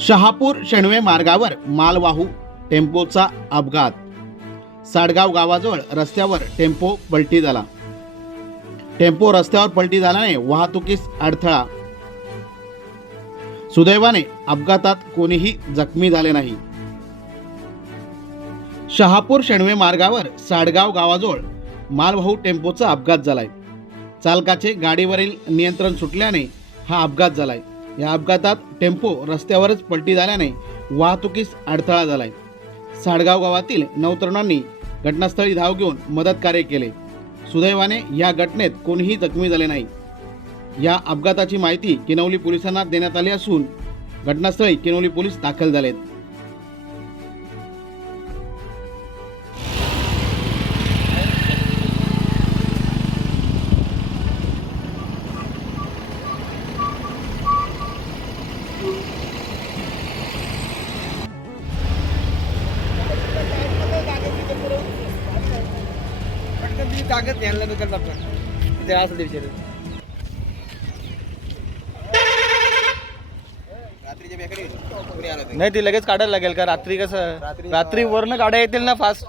शहापूर शेणवे मार्गावर मालवाहू टेम्पोचा अपघात. साडगाव गावाजवळ रस्त्यावर टेम्पो पलटी झाला. टेम्पो रस्त्यावर पलटी झाल्याने वाहतुकीस अडथळा. सुदैवाने अपघातात कोणीही जखमी झाले नाही. शहापूर शेणवे मार्गावर साडगाव गावाजवळ मालवाहू टेम्पोचा अपघात झालाय. चालकाचे गाडीवरील नियंत्रण सुटल्याने हा अपघात झालाय. या अपघातात टेम्पो रस्त्यावरच पलटी झाल्याने वाहतुकीस अडथळा झालाय. साडगाव गावातील नऊ तरुणांनी घटनास्थळी धाव घेऊन मदत कार्य केले. सुदैवाने या घटनेत कोणीही जखमी झाले नाही. या अपघाताची माहिती किनवली पोलिसांना देण्यात आली असून घटनास्थळी किनवली पोलीस दाखल झालेत. पटकन ती ताकद ध्यानला निघत आपण ते असं विचार नाही ती लगेच काढायला लागेल का? रात्री कसं? रात्री वरनं गाड्या येतील ना फास्ट